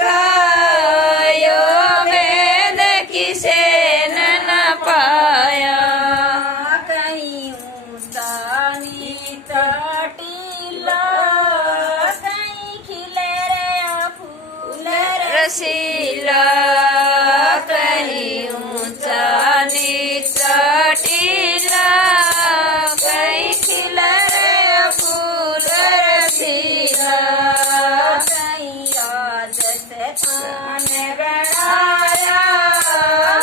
कयो वेद किसे न पाया कहीं ऊंचा नीचा टीला कहीं खिले रे फूल रसीला कहीं ऊंचा नीचा टीला कहीं खिले रे फूल रसीला स्थान बनाया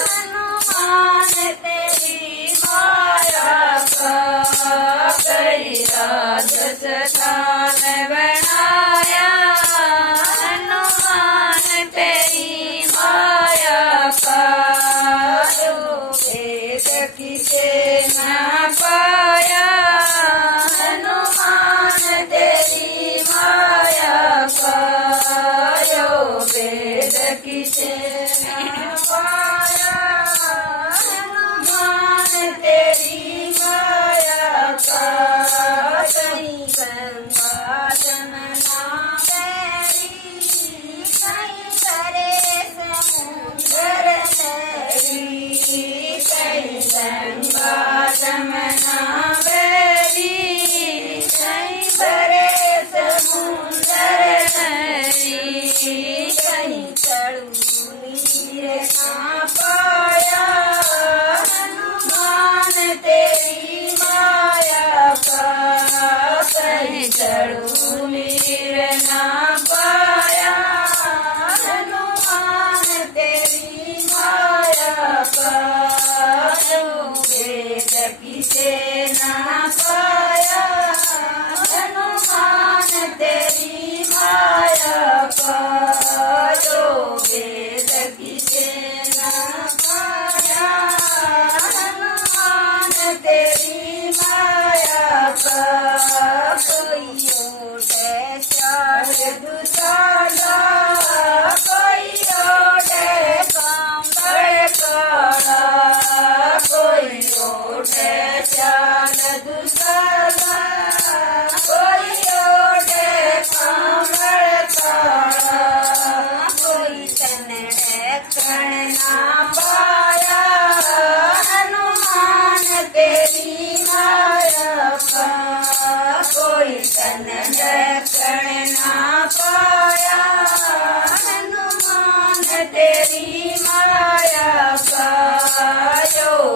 हनुमान तेरी माया का कई राजस्थान बनाया हनुमान तेरी माया का वेद किसे न पाया हनुमान तेरी माया का वेद किसे न पाया हनुमान तेरी माया का कहीं गंगा जमुना बैरी कहीं करे समुंदर लहरी कहीं गंगा जमुना बैरी कहीं करे समुंदर लहरी कहीं चढ़ू नीर ना पाया हनुमान तेरी माया का कहीं चढ़ू नीर ना पाया हनुमान तेरी माया का वेद किसे न पाया हनुमान तेरी माया का वेद किसे न पाया हनुमान तेरी माया का कोई ओढ़े चार दुसाला कोई ओढ़े कांबड़ काला कोई ओढ़े चार दुसाला कोई ओढ़े कांबड़ काला कोई तन करना पाया हनुमान तेरी माया का कोई तन करना पाया हनुमान तेरी माया का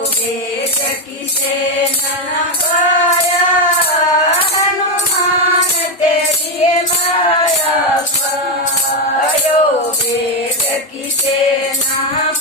वेद किसे न पाया हनुमान तेरी माया का वेद किसे न